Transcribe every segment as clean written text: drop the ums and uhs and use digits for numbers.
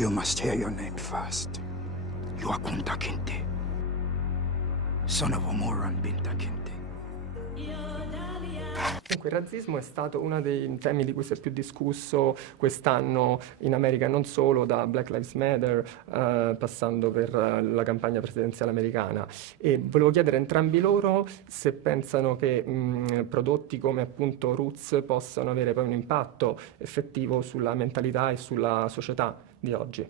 You must hear your name first. You are Kunta Kinte, son of a moron Binta Kinte. Dunque, il razzismo è stato uno dei temi di cui si è più discusso quest'anno in America, non solo, da Black Lives Matter, passando per la campagna presidenziale americana. E volevo chiedere a entrambi loro se pensano che prodotti come appunto Roots possano avere poi un impatto effettivo sulla mentalità e sulla società di oggi.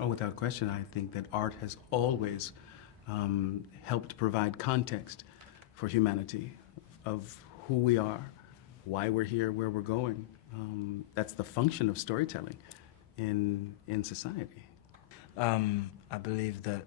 Oh, without question, I think that art has always helped provide context for humanity of who we are, why we're here, where we're going. That's the function of storytelling in society. I believe that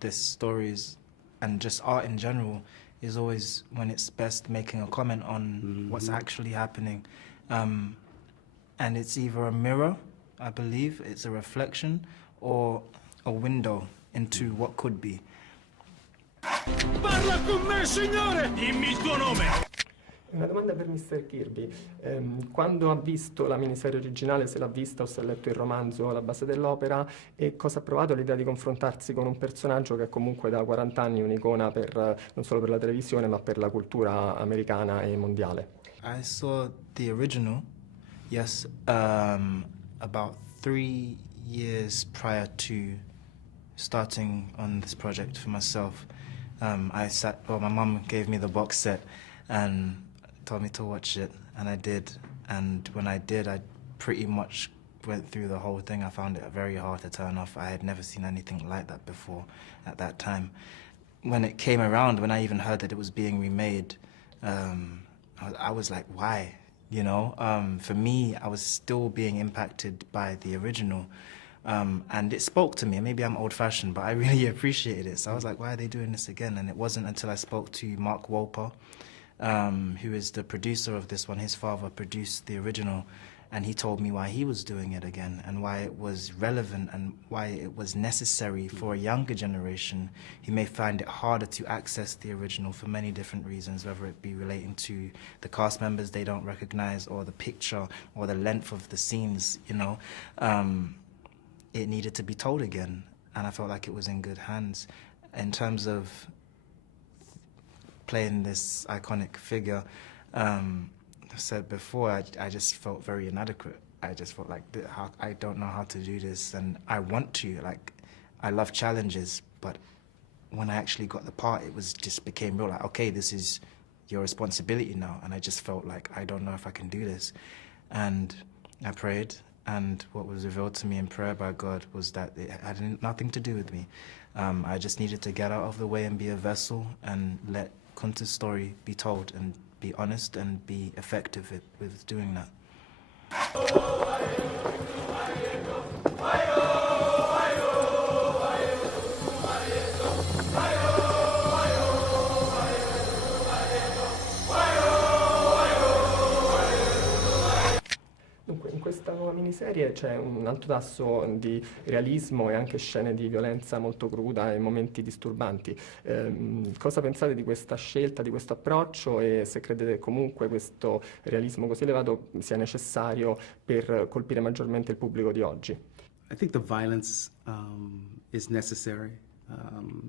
this stories and just art in general is always, when it's best, making a comment on what's actually happening. And it's either a mirror, I believe, it's a reflection, or a window into what could be. Parla con me, signore! Dimmi il tuo nome! Una domanda per Mr. Kirby. Quando ha visto la miniserie originale, se l'ha vista o se ha letto il romanzo alla base dell'opera, e cosa ha provato l'idea di confrontarsi con un personaggio che è comunque da 40 anni un'icona non solo per la televisione ma per la cultura americana e mondiale? I saw the original, yes, about 3 years prior to starting on this project for myself. My mum gave me the box set and told me to watch it, and I did. And when I did, I pretty much went through the whole thing. I found it very hard to turn off. I had never seen anything like that before at that time. When it came around, when I even heard that it was being remade, I was like, why? You know, for me, I was still being impacted by the original. And it spoke to me. Maybe I'm old-fashioned, but I really appreciated it. So I was like, why are they doing this again? And it wasn't until I spoke to Mark Wolper, who is the producer of this one. His father produced the original, and he told me why he was doing it again and why it was relevant and why it was necessary for a younger generation. He may find it harder to access the original for many different reasons, whether it be relating to the cast members they don't recognize, or the picture, or the length of the scenes, you know. It needed to be told again, and I felt like it was in good hands. In terms of playing this iconic figure, I said before, I just felt very inadequate. I just felt like, I don't know how to do this, and I want to. Like, I love challenges, but when I actually got the part, just became real. Like, okay, this is your responsibility now, and I just felt like, I don't know if I can do this. And I prayed, and what was revealed to me in prayer by God was that it had nothing to do with me. I just needed to get out of the way and be a vessel and let Kunta's story be told, and be honest and be effective with doing that. Dunque, in questa nuova miniserie c'è un alto tasso di realismo e anche scene di violenza molto cruda e momenti disturbanti. Cosa pensate di questa scelta, di questo approccio, e se credete che comunque questo realismo così elevato sia necessario per colpire maggiormente il pubblico di oggi? I think the violence is necessary.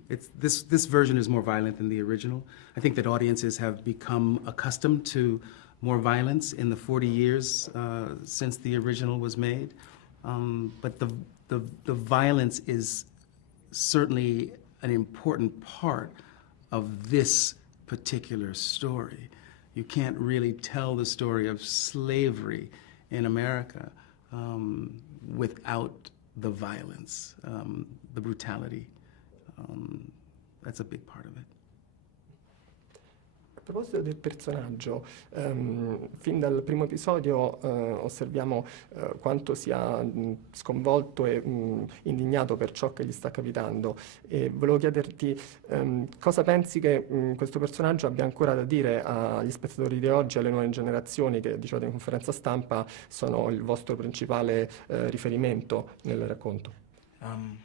This version is more violent than the original. I think that audiences have become accustomed to more violence in the 40 years since the original was made. But the violence is certainly an important part of this particular story. You can't really tell the story of slavery in America without the violence, the brutality. That's a big part of it. A proposito del personaggio, fin dal primo episodio osserviamo quanto sia sconvolto e indignato per ciò che gli sta capitando, e volevo chiederti cosa pensi che questo personaggio abbia ancora da dire agli spettatori di oggi, alle nuove generazioni che, diciamo, in conferenza stampa sono il vostro principale riferimento nel racconto.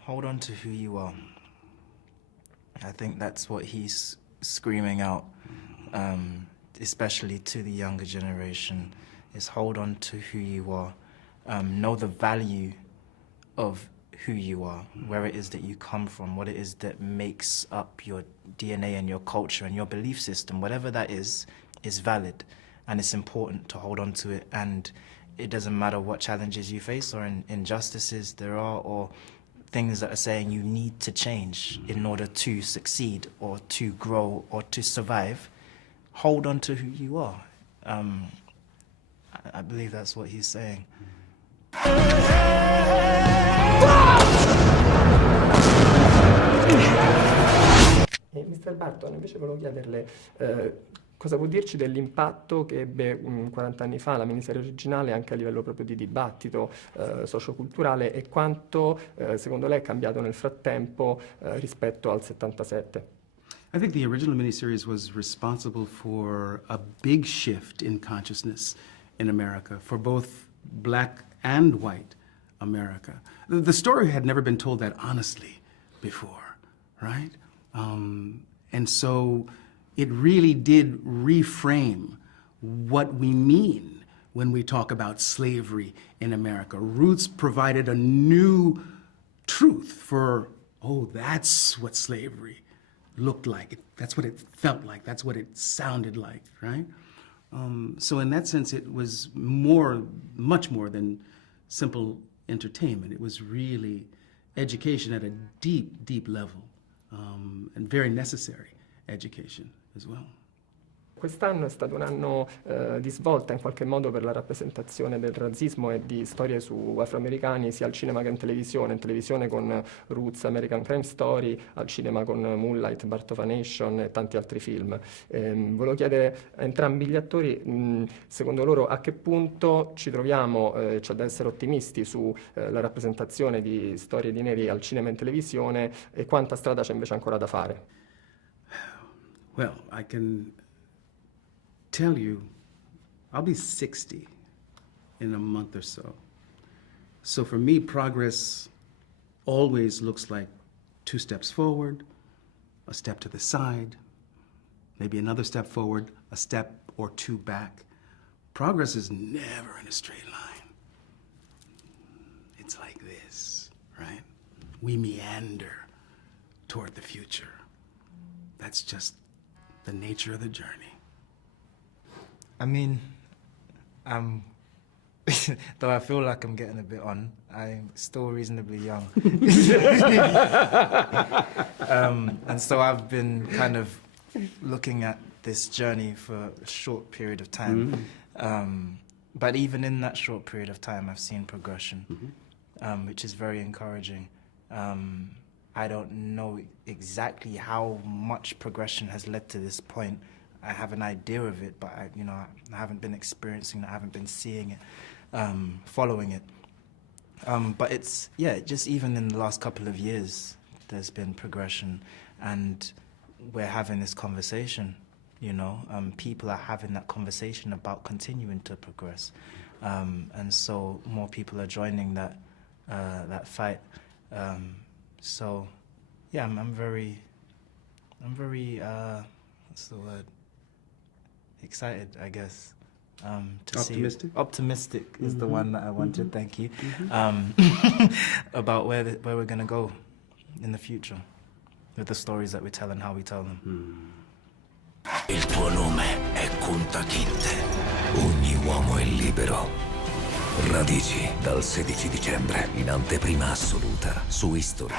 Hold on to who you are. I think that's what he's screaming out. Especially to the younger generation, is hold on to who you are. Know the value of who you are, where it is that you come from, what it is that makes up your DNA and your culture and your belief system. Whatever that is valid, and it's important to hold on to it. And it doesn't matter what challenges you face or injustices there are, or things that are saying you need to change in order to succeed or to grow or to survive. Hold on to who you are. I believe that's what he's saying. Mr. Barton, invece volevo chiederle cosa può dirci dell'impatto che ebbe 40 anni fa la miniserie originale anche a livello proprio di dibattito socioculturale, e quanto secondo lei è cambiato nel frattempo rispetto al 77? I think the original miniseries was responsible for a big shift in consciousness in America, for both black and white America. The story had never been told that honestly before, right? And so it really did reframe what we mean when we talk about slavery in America. Roots provided a new truth for, oh, that's what slavery looked like. That's what it felt like. That's what it sounded like, right? So in that sense, it was much more than simple entertainment. It was really education at a deep, deep level, and very necessary education as well. Quest'anno è stato un anno di svolta in qualche modo per la rappresentazione del razzismo e di storie su afroamericani sia al cinema che in televisione con Roots, American Crime Story, al cinema con Moonlight, Birth of a Nation e tanti altri film. Volevo chiedere a entrambi gli attori, secondo loro a che punto ci troviamo, c'è da essere ottimisti sulla rappresentazione di storie di neri al cinema e in televisione, e quanta strada c'è invece ancora da fare? Well, I can tell you, I'll be 60 in a month or so. So for me, progress always looks like 2 steps forward, a step to the side, maybe another step forward, a step or 2 back. Progress is never in a straight line. It's like this, right? We meander toward the future. That's just the nature of the journey. I mean, though I feel like I'm getting a bit on, I'm still reasonably young. And so I've been kind of looking at this journey for a short period of time. But even in that short period of time, I've seen progression, which is very encouraging. I don't know exactly how much progression has led to this point. I have an idea of it, but I haven't been experiencing it, I haven't been seeing it, following it. But it's, just even in the last couple of years, there's been progression, and we're having this conversation, people are having that conversation about continuing to progress. And so more people are joining that fight. So, yeah, I'm very, what's the word? Excited, I guess. To Optimistic? See. Optimistic is the one that I wanted, thank you. About where we're going to go in the future with the stories that we tell and how we tell them. Il tuo nome è Kunta Kinte. Ogni uomo è libero. Radici dal 16 dicembre in anteprima assoluta su History.